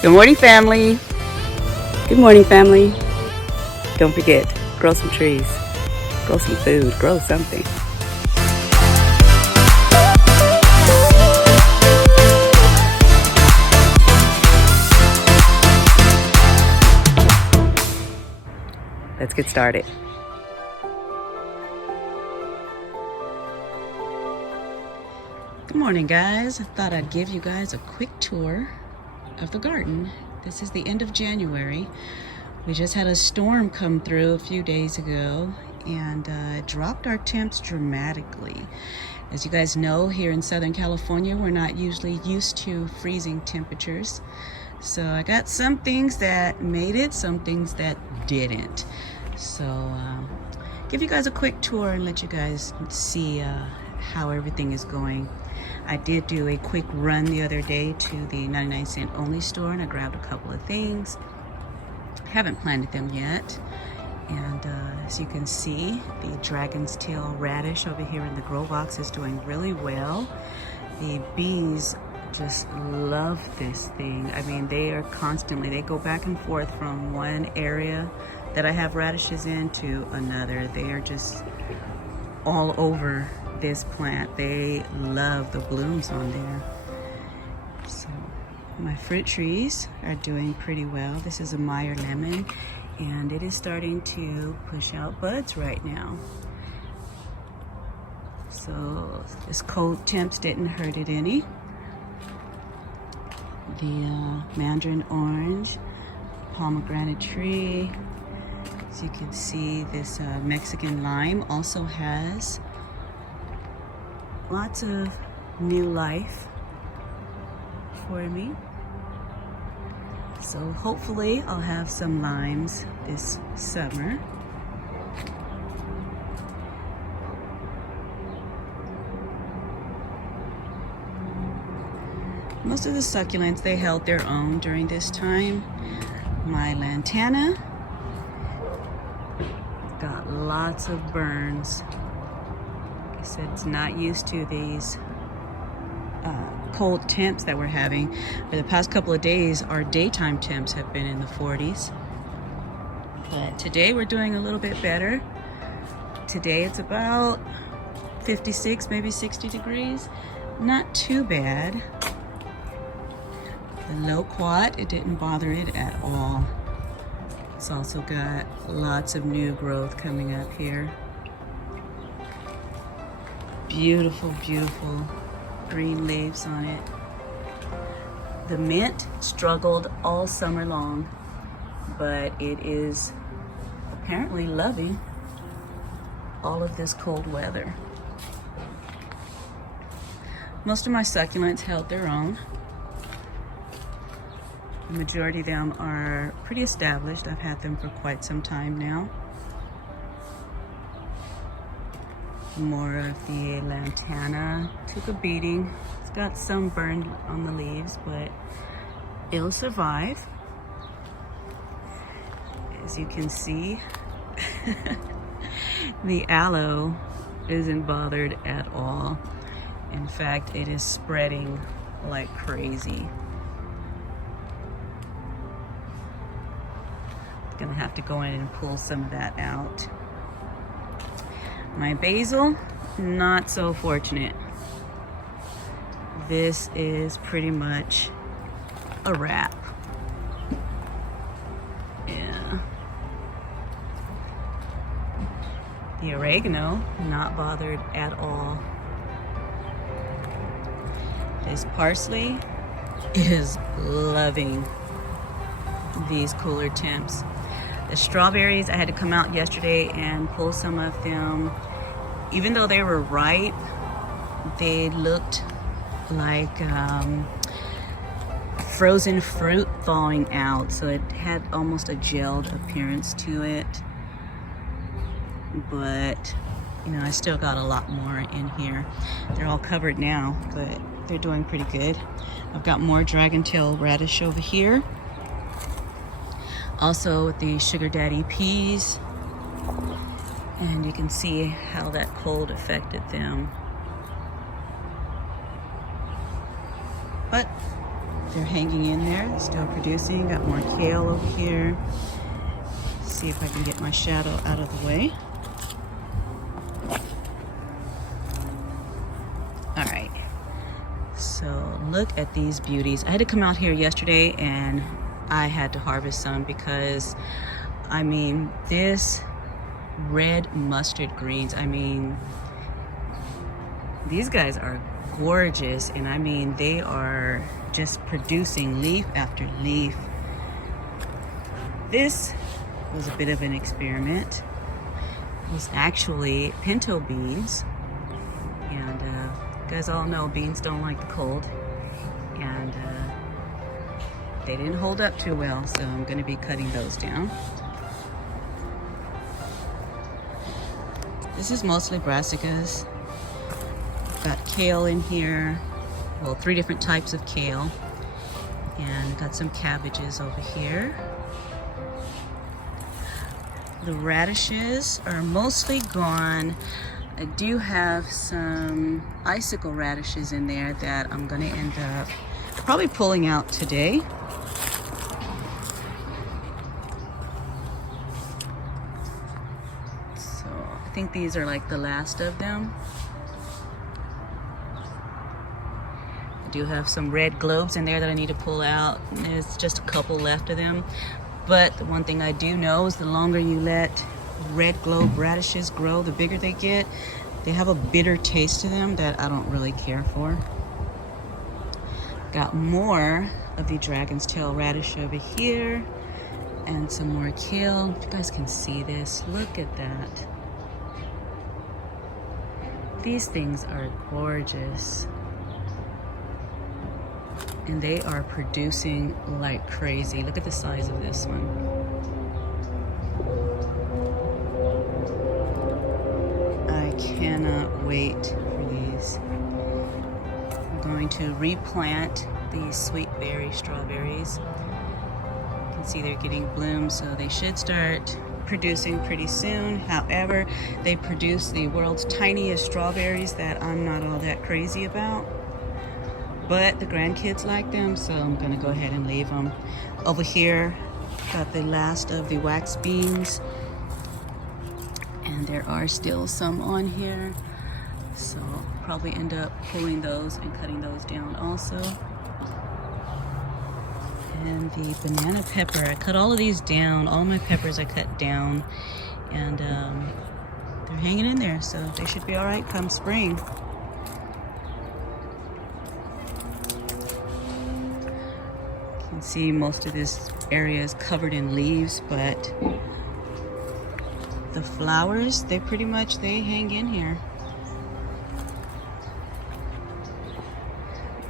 Good morning, family. Good morning, family. Don't forget, grow some trees, grow some food, grow something. Let's get started. Good morning, guys. I thought I'd give you guys a quick tour of the garden. This is the end of January. We just had a storm come through a few days ago and it dropped our temps dramatically. As you guys know, here in Southern California, we're not usually used to freezing temperatures. So I got some things that made it, some things that didn't. So give you guys a quick tour and let you guys see how everything is going. I did do a quick run the other day to the 99-cent only store and I grabbed a couple of things. Haven't planted them yet. And as you can see, the dragon's tail radish over here in the grow box is doing really well. The bees just love this thing. I mean, they go back and forth from one area that I have radishes in to another. They are just all over this plant. They love the blooms on there. So my fruit trees are doing pretty well. This is a Meyer lemon and it is starting to push out buds right now. So this cold temps didn't hurt it any. The mandarin orange, pomegranate tree. As you can see, this Mexican lime also has lots of new life for me. So hopefully I'll have some limes this summer. Most of the succulents, they held their own during this time. My lantana got lots of burns. Like I said, it's not used to these cold temps that we're having. For the past couple of days, our daytime temps have been in the 40s. But today we're doing a little bit better. Today it's about 56, maybe 60 degrees. Not too bad. The loquat, it didn't bother it at all. It's also got lots of new growth coming up here. Beautiful, beautiful green leaves on it. The mint struggled all summer long, but it is apparently loving all of this cold weather. Most of my succulents held their own. The majority of them are pretty established. I've had them for quite some time now. More of the lantana took a beating. It's got some burned on the leaves, but it'll survive. As you can see, the aloe isn't bothered at all. In fact, it is spreading like crazy. Gonna have to go in and pull some of that out. My basil, not so fortunate. This is pretty much a wrap. Yeah. The oregano, not bothered at all. This parsley is loving these cooler temps. The strawberries, I had to come out yesterday and pull some of them. Even though they were ripe, they looked like frozen fruit thawing out. So it had almost a gelled appearance to it. But, you know, I still got a lot more in here. They're all covered now, but they're doing pretty good. I've got more dragon tail radish over here. Also the sugar daddy peas, and you can see how that cold affected them. But they're hanging in there, still producing. Got more kale over here. See if I can get my shadow out of the way. All right, so look at these beauties. I had to come out here yesterday and I had to harvest some because, I mean, this red mustard greens, I mean, these guys are gorgeous, and I mean, they are just producing leaf after leaf. This was a bit of an experiment. It was actually pinto beans, and you guys all know beans don't like the cold, and they didn't hold up too well, so I'm going to be cutting those down. This is mostly brassicas. Got kale in here, well, 3 different types of kale, and got some cabbages over here. The radishes are mostly gone. I do have some icicle radishes in there that I'm gonna end up probably pulling out today. So I think these are like the last of them. I do have some red globes in there that I need to pull out. There's just a couple left of them. But the one thing I do know is the longer you let red globe radishes grow, the bigger they get. They have a bitter taste to them that I don't really care for. Got more of the dragon's tail radish over here and some more kale. If you guys can see this, look at that. These things are gorgeous. And they are producing like crazy. Look at the size of this one. I cannot wait for these. I'm going to replant these sweet berry strawberries. You can see they're getting blooms, so they should start producing pretty soon. However, they produce the world's tiniest strawberries that I'm not all that crazy about. But the grandkids like them, so I'm gonna go ahead and leave them. Over here, got the last of the wax beans. And there are still some on here. So I'll probably end up pulling those and cutting those down also. And the banana pepper, I cut all of these down. All my peppers I cut down. And they're hanging in there, so they should be all right come spring. See, most of this area is covered in leaves, but the flowers, they pretty much, they hang in here.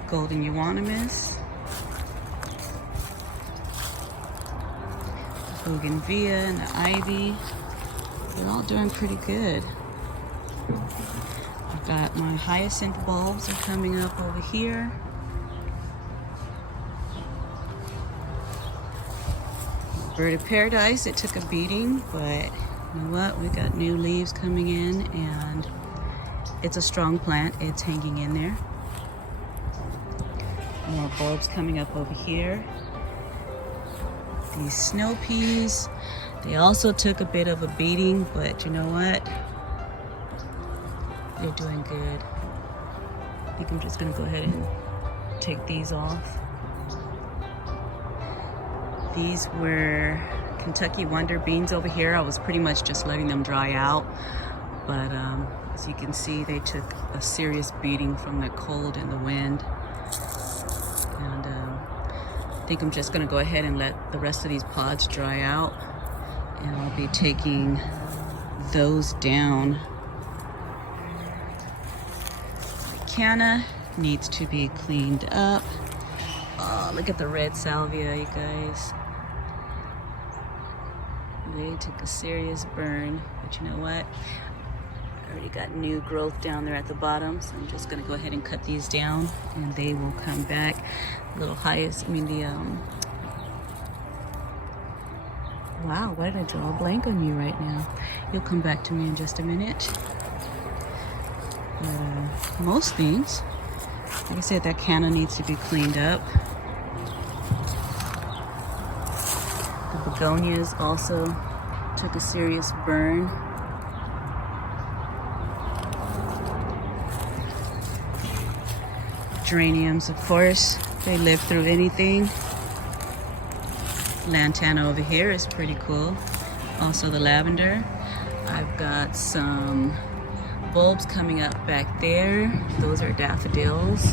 Golden euonymus, bougainvillea and the ivy, they're all doing pretty good. I've got my hyacinth bulbs are coming up over here. Bird of paradise, it took a beating, but you know what? We got new leaves coming in, and it's a strong plant. It's hanging in there. More bulbs coming up over here. These snow peas, they also took a bit of a beating, but you know what? They're doing good. I think I'm just gonna go ahead and take these off. These were Kentucky Wonder beans over here. I was pretty much just letting them dry out. But as you can see, they took a serious beating from the cold and the wind. And I think I'm just gonna go ahead and let the rest of these pods dry out. And I'll be taking those down. My canna needs to be cleaned up. Oh, look at the red salvia, you guys. They took a serious burn, but you know what? I already got new growth down there at the bottom, so I'm just gonna go ahead and cut these down, and they will come back. Little wow, why did I draw a blank on you right now? You'll come back to me in just a minute. Most things, like I said, that canna needs to be cleaned up. The begonias also took a serious burn. Geraniums, of course, they live through anything. Lantana over here is pretty cool. Also the lavender. I've got some bulbs coming up back there. Those are daffodils.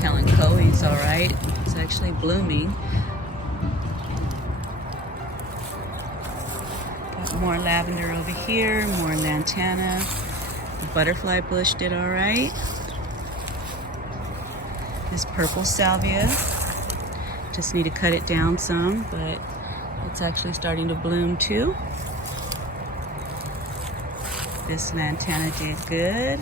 Kalanchoe's all right. It's actually blooming. Got more lavender over here, more lantana. The butterfly bush did all right. This purple salvia, just need to cut it down some, but it's actually starting to bloom too. This lantana did good.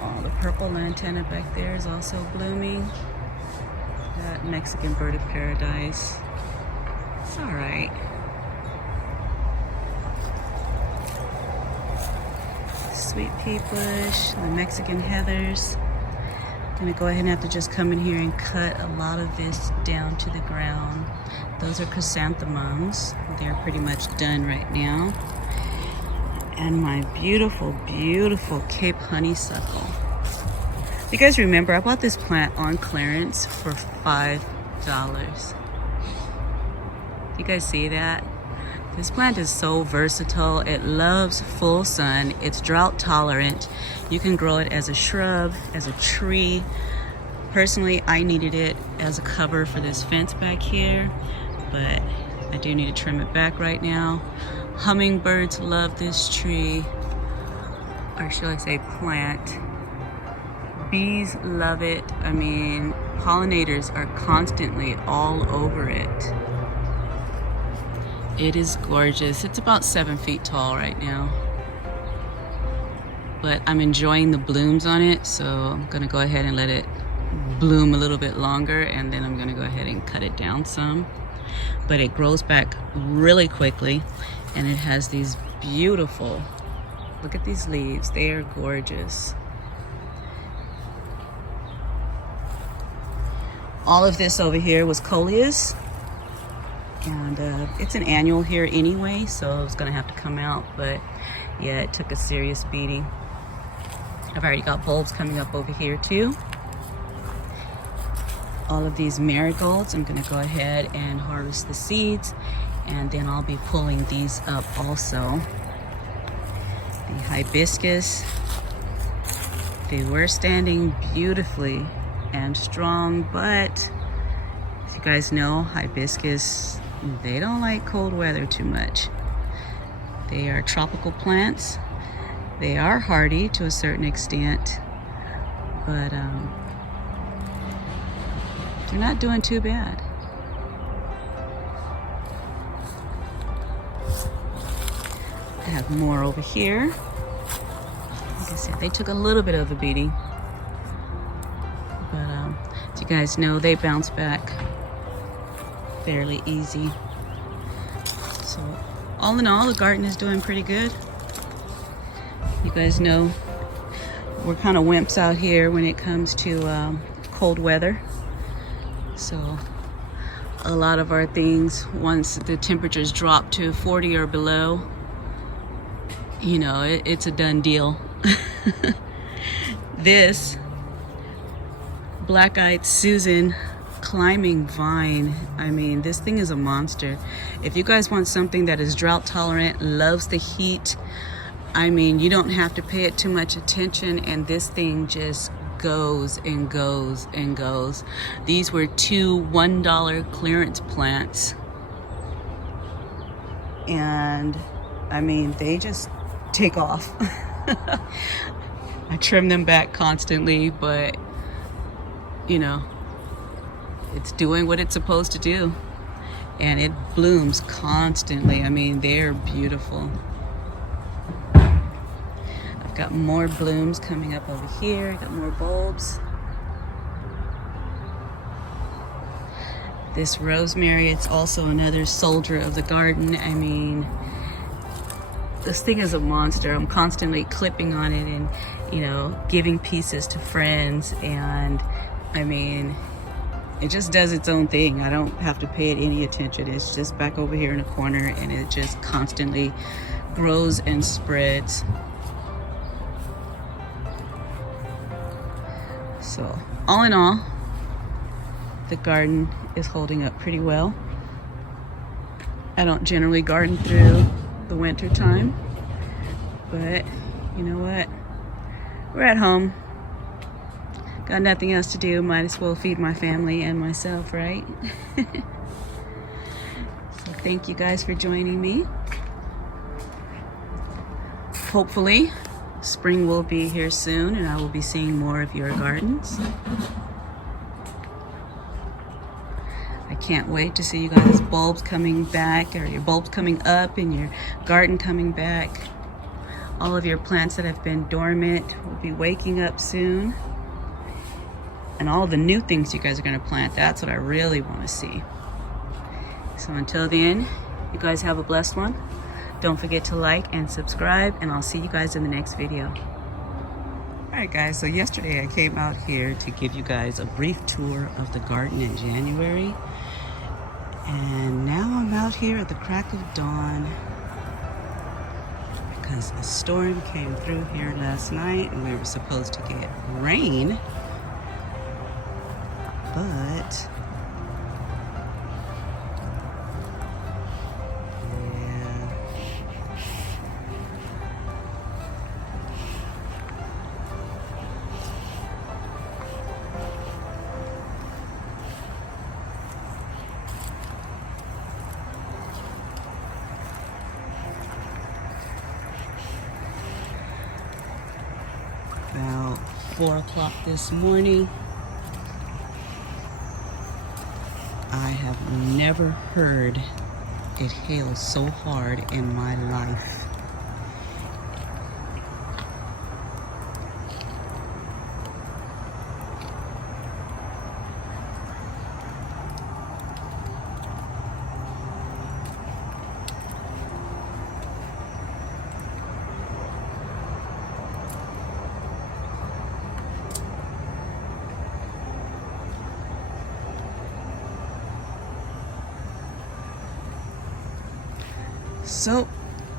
Oh, the purple lantana back there is also blooming. That Mexican bird of paradise. It's all right. Sweet pea bush, the Mexican heathers. I'm gonna go ahead and have to just come in here and cut a lot of this down to the ground. Those are chrysanthemums. They're pretty much done right now. And my beautiful, beautiful Cape honeysuckle. You guys remember, I bought this plant on clearance for $5. You guys see that? This plant is so versatile. It loves full sun. It's drought tolerant. You can grow it as a shrub, as a tree. Personally, I needed it as a cover for this fence back here, but I do need to trim it back right now. Hummingbirds love this tree, or shall I say plant. Bees love it. I mean, pollinators are constantly all over it. It is gorgeous. It's about 7 feet tall right now. But I'm enjoying the blooms on it, so I'm gonna go ahead and let it bloom a little bit longer, and then I'm gonna go ahead and cut it down some. But it grows back really quickly, and it has these beautiful, look at these leaves, they are gorgeous. All of this over here was coleus. And it's an annual here anyway, so it's gonna have to come out, but yeah, it took a serious beating. I've already got bulbs coming up over here too. All of these marigolds, I'm gonna go ahead and harvest the seeds, and then I'll be pulling these up also. The hibiscus, they were standing beautifully and strong, but as you guys know, hibiscus, they don't like cold weather too much. They are tropical plants. They are hardy to a certain extent, but they're not doing too bad. I have more over here. Like I said, they took a little bit of a beating, but as you guys know, they bounce back fairly easy. So all in all, the garden is doing pretty good. You guys know we're kind of wimps out here when it comes to cold weather. So a lot of our things, once the temperatures drop to 40 or below, you know, it's a done deal. This black-eyed Susan climbing vine, I mean, this thing is a monster. If you guys want something that is drought tolerant, loves the heat, I mean, you don't have to pay it too much attention, and this thing just goes and goes and goes. These were 2 $1 clearance plants, and I mean, they just take off. I trim them back constantly, but you know, it's doing what it's supposed to do, and it blooms constantly. I mean, they're beautiful. I've got more blooms coming up over here. Got more bulbs. This rosemary, it's also another soldier of the garden. I mean, this thing is a monster. I'm constantly clipping on it and, you know, giving pieces to friends, and I mean, it just does its own thing. I don't have to pay it any attention. It's just back over here in a corner, and it just constantly grows and spreads. So all in all, the garden is holding up pretty well. I don't generally garden through the winter time, but you know what? We're at home. Got nothing else to do. Might as well feed my family and myself, right? So thank you guys for joining me. Hopefully, spring will be here soon and I will be seeing more of your gardens. I can't wait to see you guys' bulbs coming back, or your bulbs coming up and your garden coming back. All of your plants that have been dormant will be waking up soon. And all the new things you guys are going to plant, that's what I really want to see. So until then, you guys have a blessed one. Don't forget to like and subscribe, and I'll see you guys in the next video. Alright guys, so yesterday I came out here to give you guys a brief tour of the garden in January. And now I'm out here at the crack of dawn because a storm came through here last night and we were supposed to get rain. But yeah, about 4 o'clock this morning. I have never heard it hail so hard in my life. So,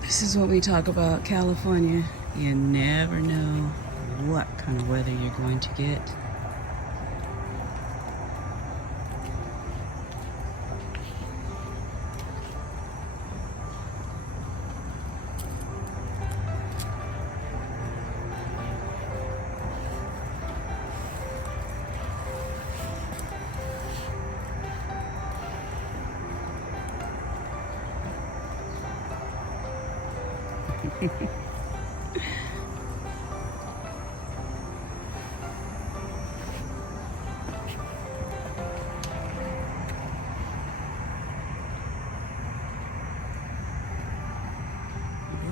this is what we talk about California. You never know what kind of weather you're going to get.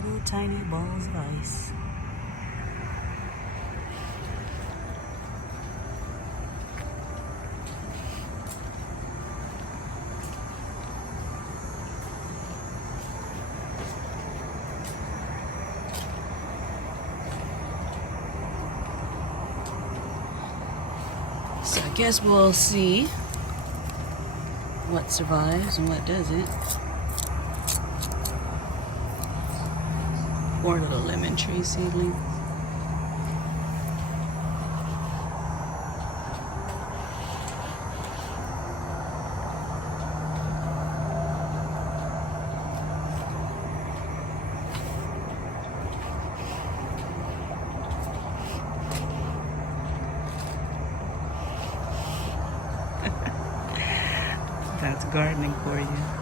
Little tiny balls of ice. So I guess we'll see what survives and what doesn't. Poor little lemon tree seedling. That's gardening for you.